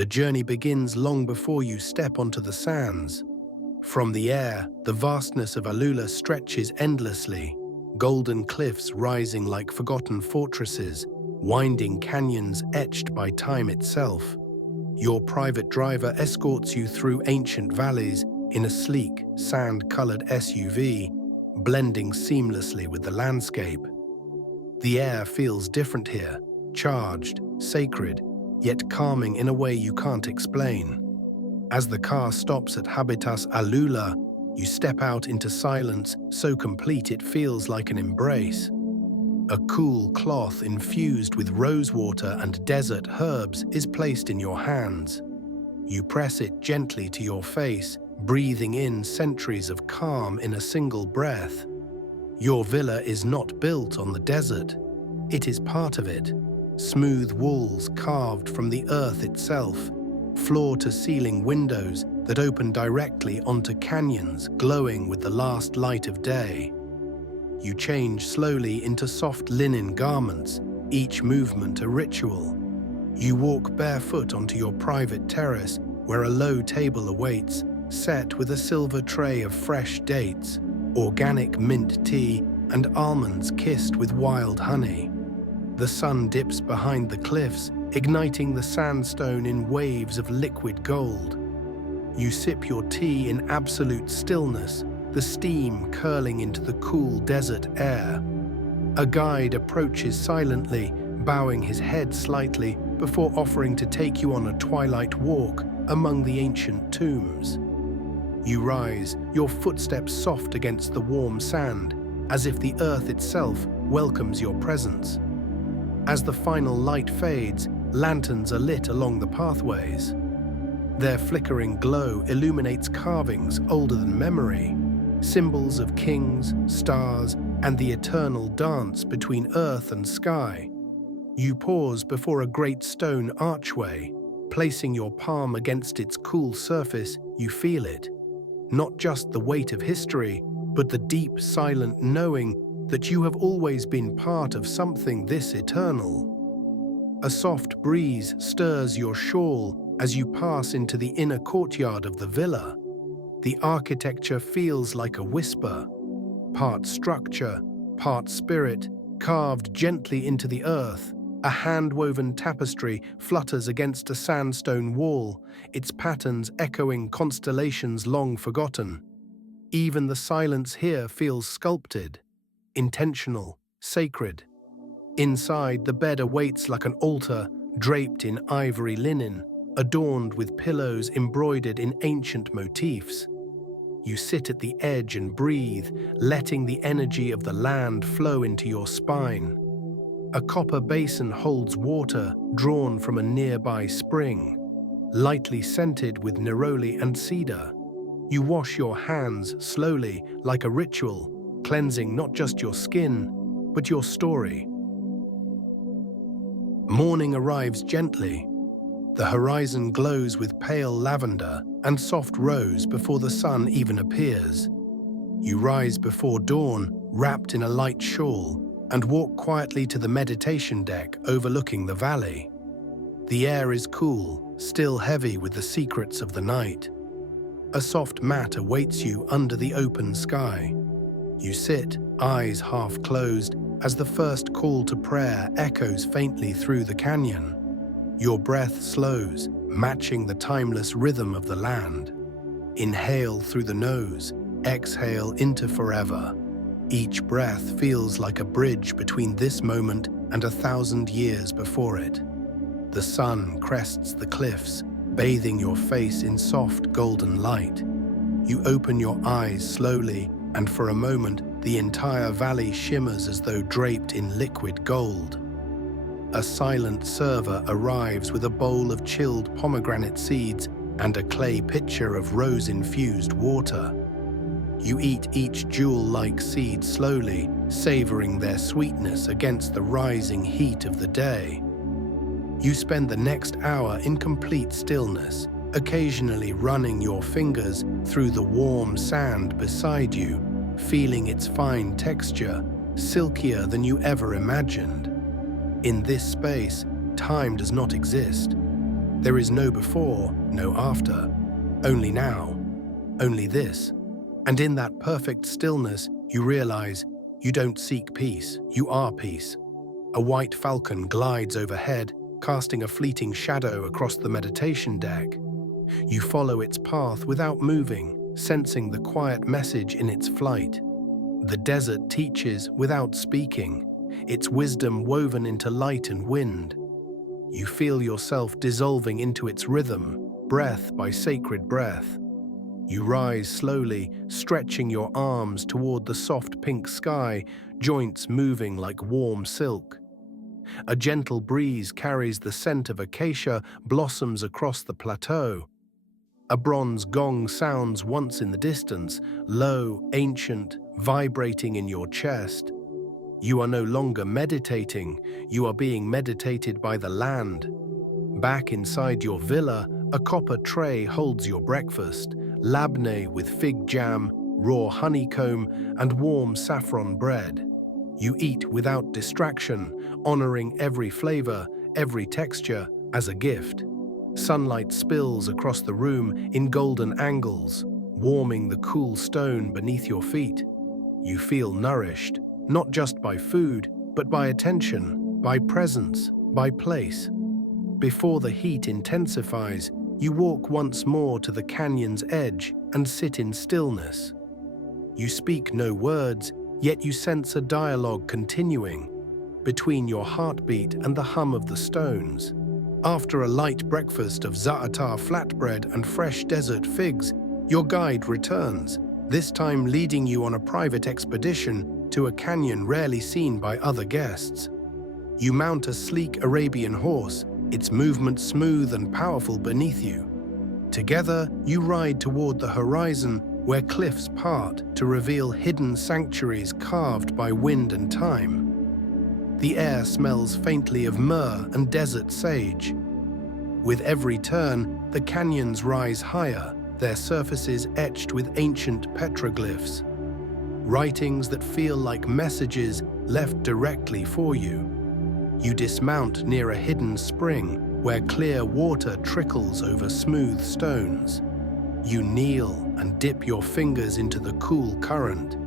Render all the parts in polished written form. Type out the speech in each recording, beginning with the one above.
The journey begins long before you step onto the sands. From the air, the vastness of AlUla stretches endlessly, golden cliffs rising like forgotten fortresses, winding canyons etched by time itself. Your private driver escorts you through ancient valleys in a sleek, sand-colored SUV, blending seamlessly with the landscape. The air feels different here, charged, sacred, yet calming in a way you can't explain. As the car stops at Habitas AlUla, you step out into silence so complete it feels like an embrace. A cool cloth infused with rosewater and desert herbs is placed in your hands. You press it gently to your face, breathing in centuries of calm in a single breath. Your villa is not built on the desert. It is part of it. Smooth walls carved from the earth itself, floor-to-ceiling windows that open directly onto canyons glowing with the last light of day. You change slowly into soft linen garments, each movement a ritual. You walk barefoot onto your private terrace where a low table awaits, set with a silver tray of fresh dates, organic mint tea, and almonds kissed with wild honey. The sun dips behind the cliffs, igniting the sandstone in waves of liquid gold. You sip your tea in absolute stillness, the steam curling into the cool desert air. A guide approaches silently, bowing his head slightly before offering to take you on a twilight walk among the ancient tombs. You rise, your footsteps soft against the warm sand, as if the earth itself welcomes your presence. As the final light fades, lanterns are lit along the pathways. Their flickering glow illuminates carvings older than memory, symbols of kings, stars, and the eternal dance between earth and sky. You pause before a great stone archway. Placing your palm against its cool surface, you feel it. Not just the weight of history, but the deep, silent knowing that you have always been part of something this eternal. A soft breeze stirs your shawl as you pass into the inner courtyard of the villa. The architecture feels like a whisper, part structure, part spirit, carved gently into the earth. A hand-woven tapestry flutters against a sandstone wall, its patterns echoing constellations long forgotten. Even the silence here feels sculpted, intentional, sacred. Inside, the bed awaits like an altar, draped in ivory linen, adorned with pillows embroidered in ancient motifs. You sit at the edge and breathe, letting the energy of the land flow into your spine. A copper basin holds water drawn from a nearby spring, lightly scented with neroli and cedar. You wash your hands slowly, like a ritual, cleansing not just your skin, but your story. Morning arrives gently. The horizon glows with pale lavender and soft rose before the sun even appears. You rise before dawn, wrapped in a light shawl, and walk quietly to the meditation deck overlooking the valley. The air is cool, still heavy with the secrets of the night. A soft mat awaits you under the open sky. You sit, eyes half closed, as the first call to prayer echoes faintly through the canyon. Your breath slows, matching the timeless rhythm of the land. Inhale through the nose, exhale into forever. Each breath feels like a bridge between this moment and 1,000 years before it. The sun crests the cliffs, bathing your face in soft golden light. You open your eyes slowly, and for a moment, the entire valley shimmers as though draped in liquid gold. A silent server arrives with a bowl of chilled pomegranate seeds and a clay pitcher of rose-infused water. You eat each jewel-like seed slowly, savoring their sweetness against the rising heat of the day. You spend the next hour in complete stillness, occasionally running your fingers through the warm sand beside you, feeling its fine texture, silkier than you ever imagined. In this space, time does not exist. There is no before, no after, only now, only this. And in that perfect stillness, you realize you don't seek peace, you are peace. A white falcon glides overhead, casting a fleeting shadow across the meditation deck. You follow its path without moving, sensing the quiet message in its flight. The desert teaches without speaking, its wisdom woven into light and wind. You feel yourself dissolving into its rhythm, breath by sacred breath. You rise slowly, stretching your arms toward the soft pink sky, joints moving like warm silk. A gentle breeze carries the scent of acacia blossoms across the plateau. A bronze gong sounds once in the distance, low, ancient, vibrating in your chest. You are no longer meditating, you are being meditated by the land. Back inside your villa, a copper tray holds your breakfast, labneh with fig jam, raw honeycomb, and warm saffron bread. You eat without distraction, honoring every flavor, every texture as a gift. Sunlight spills across the room in golden angles, warming the cool stone beneath your feet. You feel nourished, not just by food, but by attention, by presence, by place. Before the heat intensifies, you walk once more to the canyon's edge and sit in stillness. You speak no words, yet you sense a dialogue continuing between your heartbeat and the hum of the stones. After a light breakfast of za'atar flatbread and fresh desert figs, your guide returns, this time leading you on a private expedition to a canyon rarely seen by other guests. You mount a sleek Arabian horse, its movement smooth and powerful beneath you. Together, you ride toward the horizon where cliffs part to reveal hidden sanctuaries carved by wind and time. The air smells faintly of myrrh and desert sage. With every turn, the canyons rise higher, their surfaces etched with ancient petroglyphs, writings that feel like messages left directly for you. You dismount near a hidden spring where clear water trickles over smooth stones. You kneel and dip your fingers into the cool current,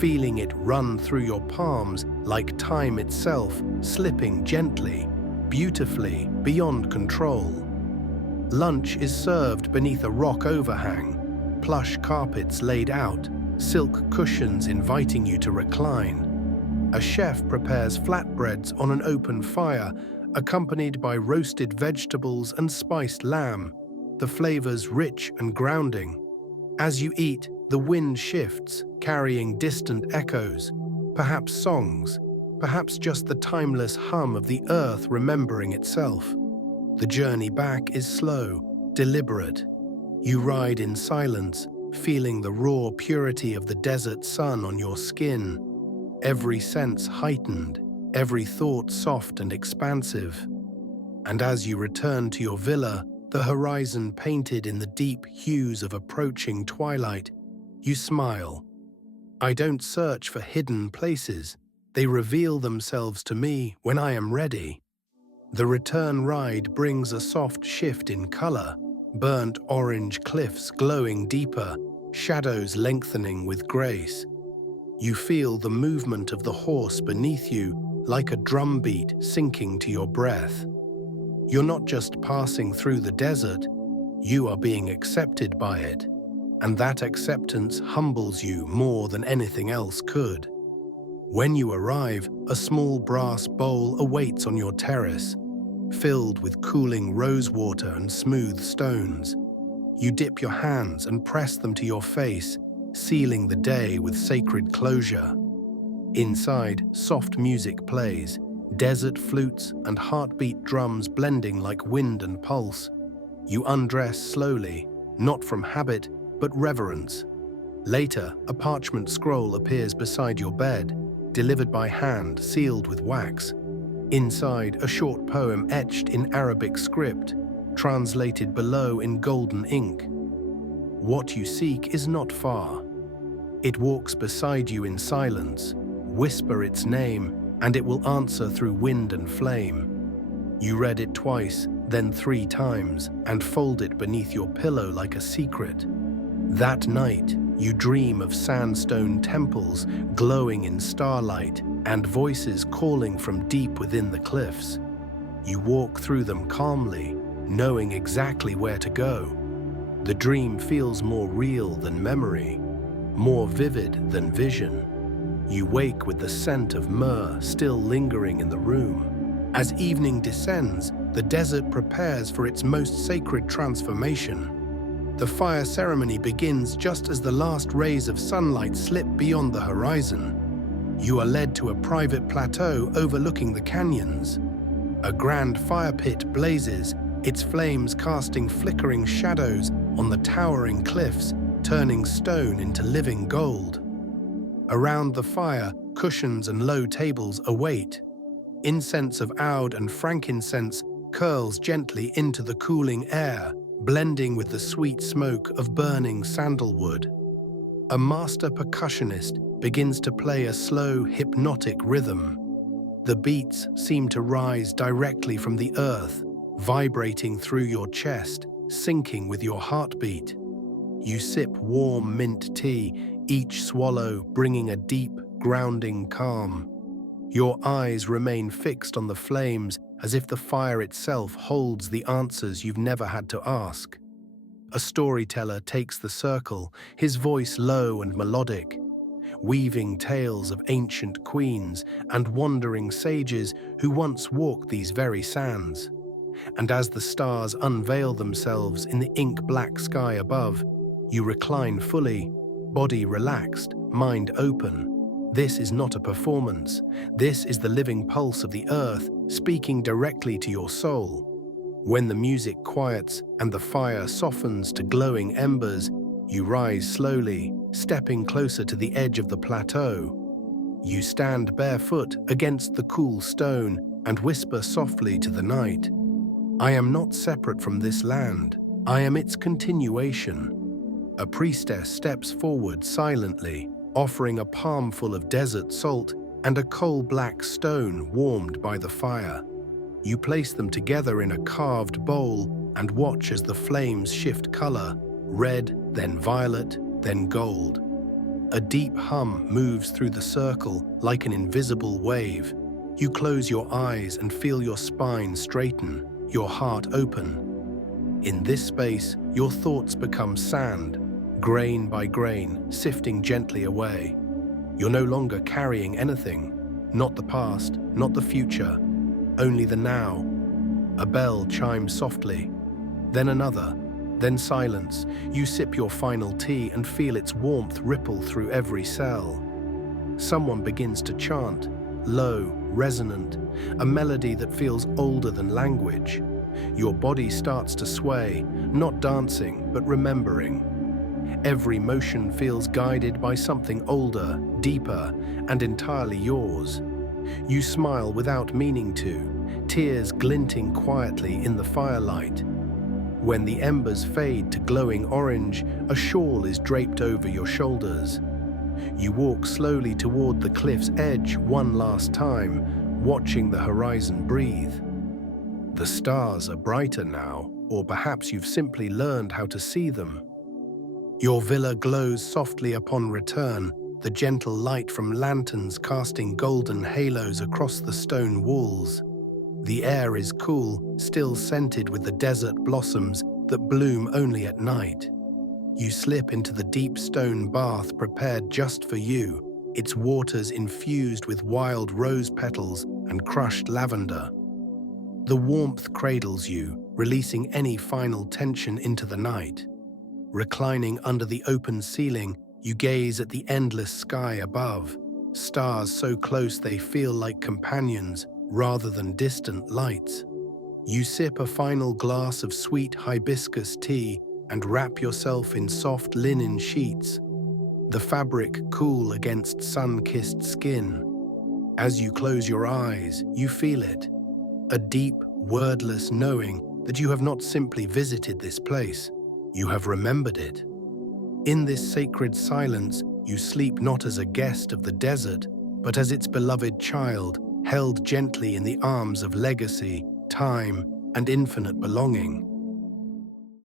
feeling it run through your palms like time itself, slipping gently, beautifully, beyond control. Lunch is served beneath a rock overhang, plush carpets laid out, silk cushions inviting you to recline. A chef prepares flatbreads on an open fire, accompanied by roasted vegetables and spiced lamb, the flavors rich and grounding. As you eat, the wind shifts, carrying distant echoes, perhaps songs, perhaps just the timeless hum of the earth remembering itself. The journey back is slow, deliberate. You ride in silence, feeling the raw purity of the desert sun on your skin, every sense heightened, every thought soft and expansive. And as you return to your villa, the horizon painted in the deep hues of approaching twilight, you smile. I don't search for hidden places. They reveal themselves to me when I am ready. The return ride brings a soft shift in color, burnt orange cliffs glowing deeper, shadows lengthening with grace. You feel the movement of the horse beneath you like a drumbeat sinking to your breath. You're not just passing through the desert, you are being accepted by it, and that acceptance humbles you more than anything else could. When you arrive, a small brass bowl awaits on your terrace, filled with cooling rosewater and smooth stones. You dip your hands and press them to your face, sealing the day with sacred closure. Inside, soft music plays, desert flutes and heartbeat drums blending like wind and pulse. You undress slowly, not from habit, but reverence. Later, a parchment scroll appears beside your bed, delivered by hand, sealed with wax. Inside, a short poem etched in Arabic script, translated below in golden ink. What you seek is not far. It walks beside you in silence. Whisper its name, and it will answer through wind and flame. You read it twice, then 3 times, and fold it beneath your pillow like a secret. That night, you dream of sandstone temples glowing in starlight and voices calling from deep within the cliffs. You walk through them calmly, knowing exactly where to go. The dream feels more real than memory, more vivid than vision. You wake with the scent of myrrh still lingering in the room. As evening descends, the desert prepares for its most sacred transformation. The fire ceremony begins just as the last rays of sunlight slip beyond the horizon. You are led to a private plateau overlooking the canyons. A grand fire pit blazes, its flames casting flickering shadows on the towering cliffs, turning stone into living gold. Around the fire, cushions and low tables await. Incense of oud and frankincense curls gently into the cooling air, blending with the sweet smoke of burning sandalwood. A master percussionist begins to play a slow, hypnotic rhythm. The beats seem to rise directly from the earth, vibrating through your chest, syncing with your heartbeat. You sip warm mint tea, each swallow bringing a deep, grounding calm. Your eyes remain fixed on the flames as if the fire itself holds the answers you've never had to ask. A storyteller takes the circle, his voice low and melodic, weaving tales of ancient queens and wandering sages who once walked these very sands. And as the stars unveil themselves in the ink-black sky above, you recline fully, body relaxed, mind open. This is not a performance. This is the living pulse of the earth, speaking directly to your soul. When the music quiets and the fire softens to glowing embers, you rise slowly, stepping closer to the edge of the plateau. You stand barefoot against the cool stone and whisper softly to the night, "I am not separate from this land. I am its continuation." A priestess steps forward silently, offering a palmful of desert salt and a coal-black stone warmed by the fire. You place them together in a carved bowl and watch as the flames shift color, red, then violet, then gold. A deep hum moves through the circle like an invisible wave. You close your eyes and feel your spine straighten, your heart open. In this space, your thoughts become sand, grain by grain, sifting gently away. You're no longer carrying anything, not the past, not the future, only the now. A bell chimes softly, then another, then silence. You sip your final tea and feel its warmth ripple through every cell. Someone begins to chant, low, resonant, a melody that feels older than language. Your body starts to sway, not dancing, but remembering. Every motion feels guided by something older, deeper, and entirely yours. You smile without meaning to, tears glinting quietly in the firelight. When the embers fade to glowing orange, a shawl is draped over your shoulders. You walk slowly toward the cliff's edge one last time, watching the horizon breathe. The stars are brighter now, or perhaps you've simply learned how to see them. Your villa glows softly upon return, the gentle light from lanterns casting golden halos across the stone walls. The air is cool, still scented with the desert blossoms that bloom only at night. You slip into the deep stone bath prepared just for you, its waters infused with wild rose petals and crushed lavender. The warmth cradles you, releasing any final tension into the night. Reclining under the open ceiling, you gaze at the endless sky above, stars so close they feel like companions rather than distant lights. You sip a final glass of sweet hibiscus tea and wrap yourself in soft linen sheets, the fabric cool against sun-kissed skin. As you close your eyes, you feel it, a deep, wordless knowing that you have not simply visited this place, you have remembered it. In this sacred silence, you sleep not as a guest of the desert, but as its beloved child, held gently in the arms of legacy, time, and infinite belonging.